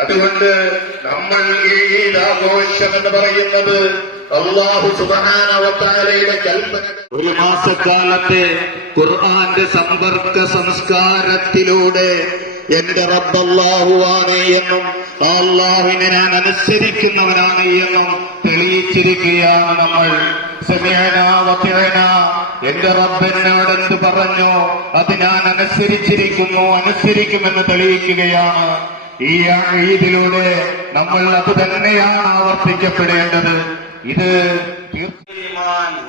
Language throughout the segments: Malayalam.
അതുകൊണ്ട് നമ്മൾ ഈ എന്ന് പറയുന്നത് ഒരു മാസക്കാലത്തെ ഖുർആന്റെ സമ്പർക്ക സംസ്കാരത്തിലൂടെ എന്റെ റബ്ബല്ലാഹുവാണ് എന്നും അള്ളാഹുവിനെ ഞാൻ അനുസരിക്കുന്നവനാണ് എന്നും തെളിയിച്ചിരിക്കുകയാണ് നമ്മൾ. സമയന എന്റെ റബ്ബനോട് എന്ത് പറഞ്ഞു അത് ഞാൻ അനുസരിച്ചിരിക്കുന്നു അനുസരിക്കുമെന്ന് തെളിയിക്കുകയാണ്. ഈ ഈദിലൂടെ നമ്മൾ അത് തന്നെയാണ് ആവർത്തിക്കപ്പെടേണ്ടത്. ഇത് തീർച്ചയായും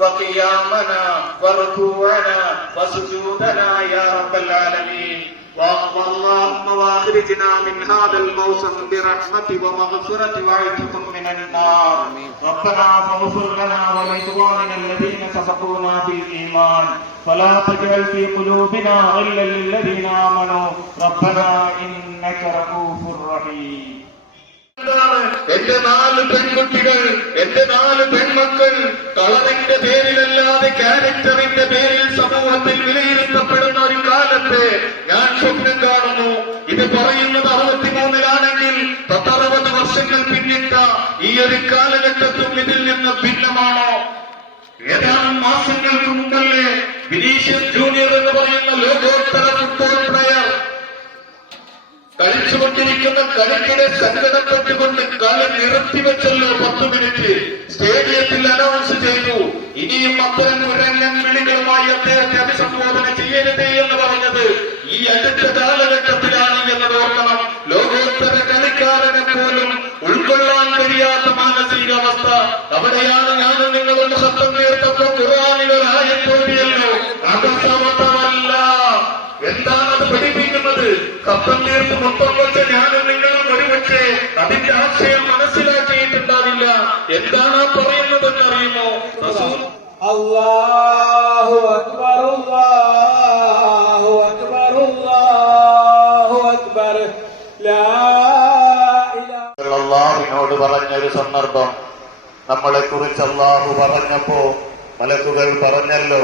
الإيمان اللهم تقبل منا صيامنا وقيامنا وركوعنا وسجودنا يا رب العالمين اللهم واخرجنا من هذا الموسم برحمة ومغفرة وعتق من النار ربنا فاغفر لنا ولإخواننا الذين سبقونا بالإيمان فلا تجعل في قلوبنا غلا للذين آمنوا ربنا إنك رؤوف رحيم എന്താണ് എന്റെ നാല് പെൺകുട്ടികൾ എന്റെ നാല് പെൺമക്കൾ കളറിന്റെ പേരിലല്ലാതെ ക്യാരക്ടറിന്റെ പേരിൽ സമൂഹത്തിൽ വിലയിരുത്തപ്പെടുന്ന ഒരു കാലത്ത് ഞാൻ സ്വപ്നം കാണുന്നു. ഇത് പറയുന്നത് അറുപത്തിമൂന്നിലാണെങ്കിൽ പത്തറുപത് വർഷങ്ങൾ പിന്നിട്ട ഈ ഒരു കാലഘട്ടത്തും ഇതിൽ നിന്ന് ഭിന്നമാണോ? ഏതാനും മാസങ്ങൾക്ക് മുമ്പല്ലേ വിനീഷ്യസ് ജൂനിയർ എന്ന് പറയുന്ന ലോകോത്തര ഫുട്ബോൾ പ്ലെയർ കളിച്ചുകൊണ്ടിരിക്കുന്ന കളിക്കിടെ സങ്കടപ്പെട്ടുകൊണ്ട് കളി നിർത്തിവെച്ചല്ലോ പത്ത് മിനിറ്റ്. ഇനിയും അത്തരം കുരങ്ങൻ വിളികളുമായി അദ്ദേഹത്തെ അഭിസംബോധന ചെയ്യരുതേ എന്ന് പറഞ്ഞത് ഈ അടുത്ത കാലഘട്ടത്തിലാണ് എന്നത് ഓർക്കണം. ലോകോത്തര കളിക്കാരനെ പോലും ഉൾക്കൊള്ളാൻ കഴിയാത്ത മാനസികാവസ്ഥ. അവിടെയാണ് ഞാൻ നിങ്ങളുടെ ശബ്ദം നേർത്തപ്പോ ഖുർആാനിൽ ഒരു ആയത്തോടിയല്ലോ എന്താണ് അത് പഠിപ്പിക്കുന്നത്? സത്യം നേർത്ത് മൊത്തം അള്ളാഹു അക്ബർ അള്ളാഹു അക്ബർ അള്ളാഹു അക്ബർ അള്ളാഹുവിനോട് പറഞ്ഞൊരു സന്ദർഭം. നമ്മളെ കുറിച്ച് അള്ളാഹു പറഞ്ഞപ്പോ മലക്കുകൾ പറഞ്ഞല്ലോ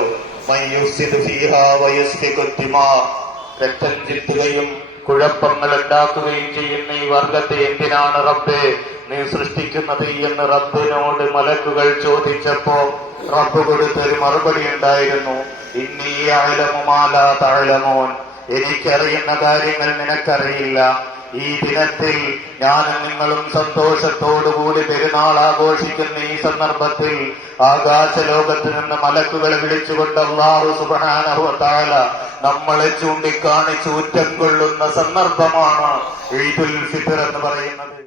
രക്തം ചിത്തുകയും കുഴപ്പങ്ങൾ ഉണ്ടാക്കുകയും ചെയ്യുന്ന ഈ വർഗത്തെ എന്തിനാണ് റബ്ബേ? നീ സൃഷ്ടിക്കുന്നത് എന്ന് റബ്ബിനോട് മലക്കുകൾ ചോദിച്ചപ്പോ റബ്ബ് കൊടുത്തൊരു മറുപടി ഉണ്ടായിരുന്നു. ഇന്നീ അലമുമാലാ എനിക്കറിയുന്ന കാര്യങ്ങൾ നിനക്കറിയില്ല. ഈ ദിനത്തിൽ ഞാനും നിങ്ങളും സന്തോഷത്തോടുകൂടി പെരുന്നാൾ ആഘോഷിക്കുന്ന ഈ സന്ദർഭത്തിൽ ആകാശലോകത്ത് നിന്ന് മലക്കുകളെ വിളിച്ചുകൊണ്ട് അള്ളാഹു സുബാനഹുത്താല നമ്മളെ ചൂണ്ടിക്കാണിച്ച് ഊറ്റം കൊള്ളുന്ന സന്ദർഭമാണ് ഈദുൽ ഫിത്തർ എന്ന് പറയുന്നത്.